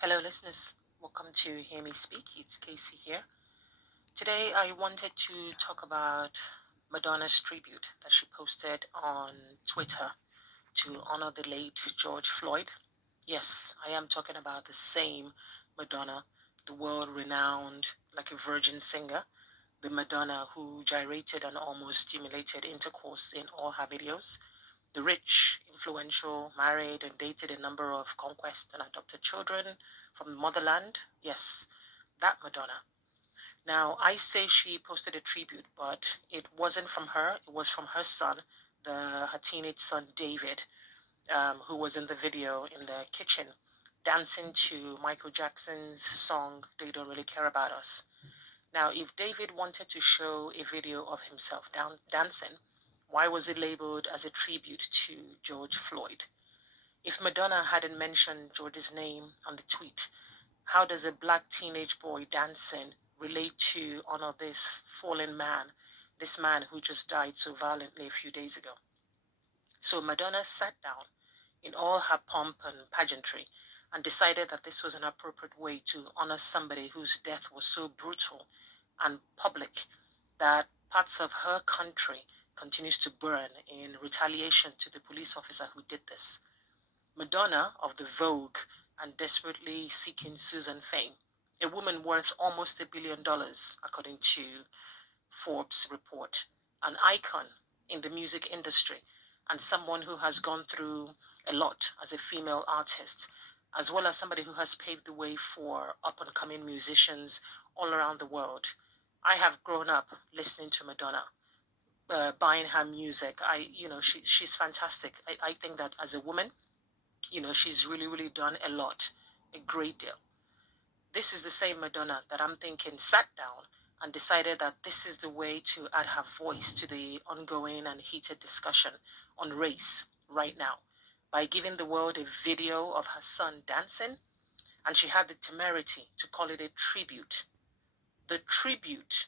Hello, listeners. Welcome to Hear Me Speak. It's Casey here. Today, I wanted to talk about Madonna's tribute that she posted on Twitter to honor the late George Floyd. Yes, I am talking about the same Madonna, the world renowned like a virgin singer, the Madonna who gyrated and almost stimulated intercourse in all her videos, the rich, influential, married, and dated a number of conquest and adopted children from the motherland. Yes, that Madonna. Now, I say she posted a tribute, but it wasn't from her. It was from her son, her teenage son, David, who was in the video in the kitchen dancing to Michael Jackson's song, They Don't Really Care About Us. Now, if David wanted to show a video of himself dancing, why was it labeled as a tribute to George Floyd? If Madonna hadn't mentioned George's name on the tweet, how does a black teenage boy dancing relate to honor this fallen man, this man who just died so violently a few days ago? So Madonna sat down in all her pomp and pageantry and decided that this was an appropriate way to honor somebody whose death was so brutal and public that parts of her country continues to burn in retaliation to the police officer who did this. Madonna of the Vogue and desperately seeking Susan fame, a woman worth almost $1 billion, according to Forbes report, an icon in the music industry, and someone who has gone through a lot as a female artist, as well as somebody who has paved the way for up-and-coming musicians all around the world. I have grown up listening to Madonna, buying her music. She's fantastic. I think that as a woman, she's really, really done a lot, a great deal. This is the same Madonna that I'm thinking sat down and decided that this is the way to add her voice to the ongoing and heated discussion on race right now by giving the world a video of her son dancing, and she had the temerity to call it a tribute. The tribute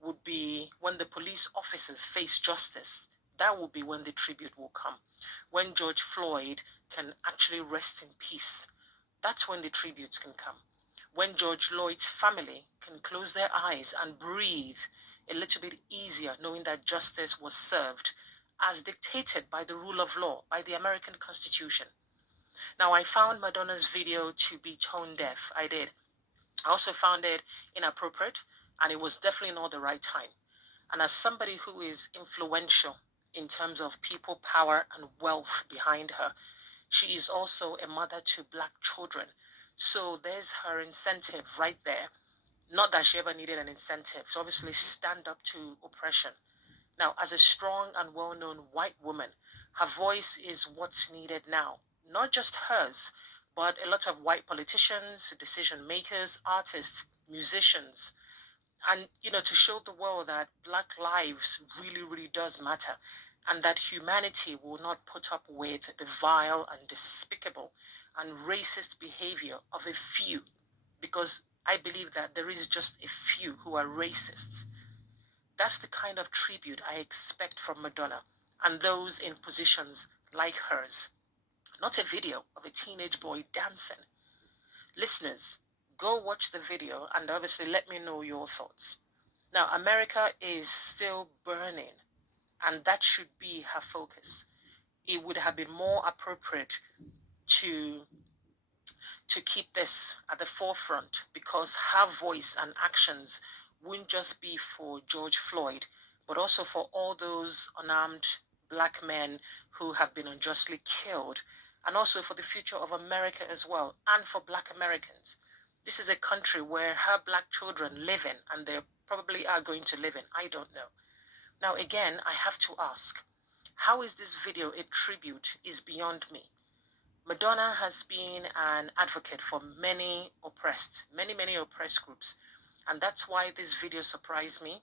would be when the police officers face justice. That will be when the tribute will come. When George Floyd can actually rest in peace. That's when the tributes can come. When George Floyd's family can close their eyes and breathe a little bit easier, knowing that justice was served as dictated by the rule of law, by the American Constitution. Now, I found Madonna's video to be tone deaf. I did. I also found it inappropriate, and it was definitely not the right time. And as somebody who is influential in terms of people power and wealth behind her, she is also a mother to black children. So there's her incentive right there. Not that she ever needed an incentive. So obviously stand up to oppression. Now, as a strong and well-known white woman, her voice is what's needed now. Not just hers, but a lot of white politicians, decision makers, artists, musicians, and to show the world that black lives really, really does matter, and that humanity will not put up with the vile and despicable and racist behavior of a few, because I believe that there is just a few who are racists. That's the kind of tribute I expect from Madonna and those in positions like hers. Not a video of a teenage boy dancing. Listeners, go watch the video and obviously let me know your thoughts. Now, America is still burning, and that should be her focus. It would have been more appropriate to keep this at the forefront, because her voice and actions wouldn't just be for George Floyd, but also for all those unarmed black men who have been unjustly killed, and also for the future of America as well, and for black Americans. This is a country where her black children live in, and they probably are going to live in. I don't know. Now, again, I have to ask, how is this video a tribute is beyond me. Madonna has been an advocate for many oppressed groups. And that's why this video surprised me.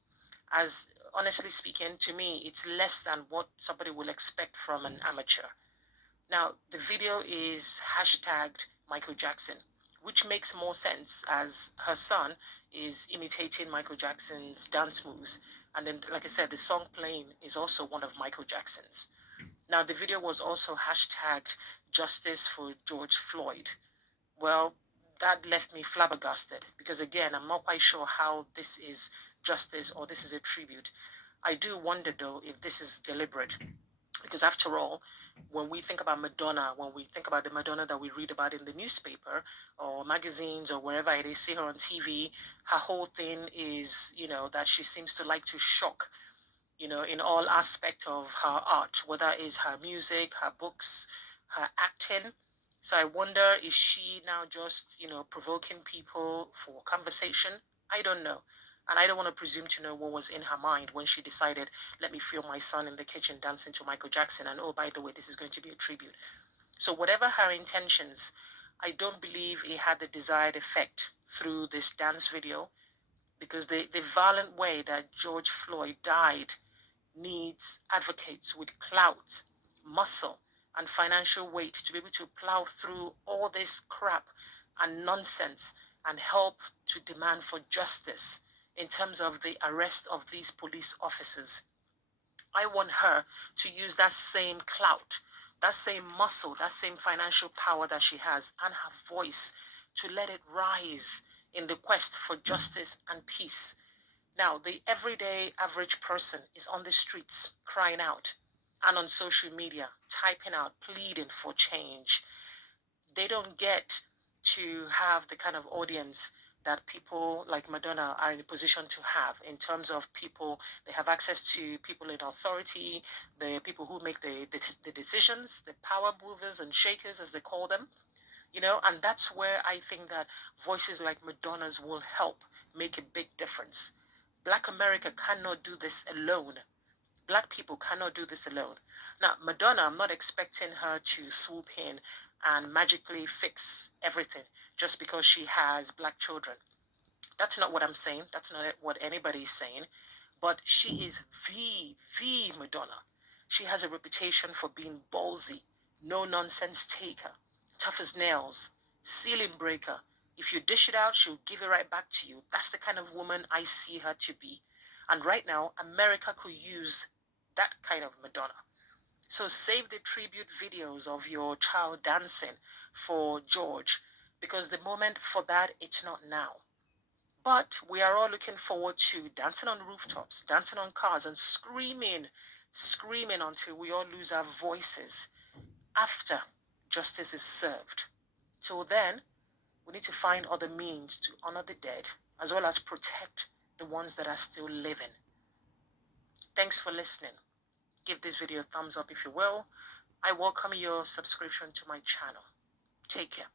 As honestly speaking, to me, it's less than what somebody will expect from an amateur. Now, the video is hashtagged Michael Jackson, which makes more sense as her son is imitating Michael Jackson's dance moves. And then, like I said, the song playing is also one of Michael Jackson's. Now, the video was also hashtagged Justice for George Floyd. Well, that left me flabbergasted, because again, I'm not quite sure how this is justice or this is a tribute. I do wonder though if this is deliberate, because after all, when we think about Madonna, when we think about the Madonna that we read about in the newspaper or magazines or wherever it is, see her on TV, her whole thing is, that she seems to like to shock, in all aspect of her art, whether it's her music, her books, her acting. So I wonder, is she now just, provoking people for conversation? I don't know. And I don't want to presume to know what was in her mind when she decided, let me film my son in the kitchen dancing to Michael Jackson. And oh, by the way, this is going to be a tribute. So whatever her intentions, I don't believe it had the desired effect through this dance video, because the violent way that George Floyd died needs advocates with clout, muscle, and financial weight to be able to plow through all this crap and nonsense and help to demand for justice in terms of the arrest of these police officers. I want her to use that same clout, that same muscle, that same financial power that she has, and her voice, to let it rise in the quest for justice and peace. Now, the everyday average person is on the streets crying out and on social media typing out, pleading for change. They don't get to have the kind of audience that people like Madonna are in a position to have, in terms of people. They have access to people in authority, the people who make the decisions, the power movers and shakers, as they call them. And that's where I think that voices like Madonna's will help make a big difference. Black America cannot do this alone. Black people cannot do this alone. Now, Madonna, I'm not expecting her to swoop in and magically fix everything just because she has black children. That's not what I'm saying. That's not what anybody's saying. But she is the Madonna. She has a reputation for being ballsy, no nonsense taker, tough as nails, ceiling breaker. If you dish it out, she'll give it right back to you. That's the kind of woman I see her to be. And right now, America could use that kind of Madonna. So save the tribute videos of your child dancing for George, because the moment for that, it's not now. But we are all looking forward to dancing on rooftops, dancing on cars, and screaming until we all lose our voices after justice is served. Till then, we need to find other means to honor the dead, as well as protect the ones that are still living. Thanks for listening. Give this video a thumbs up if you will. I welcome your subscription to my channel. Take care.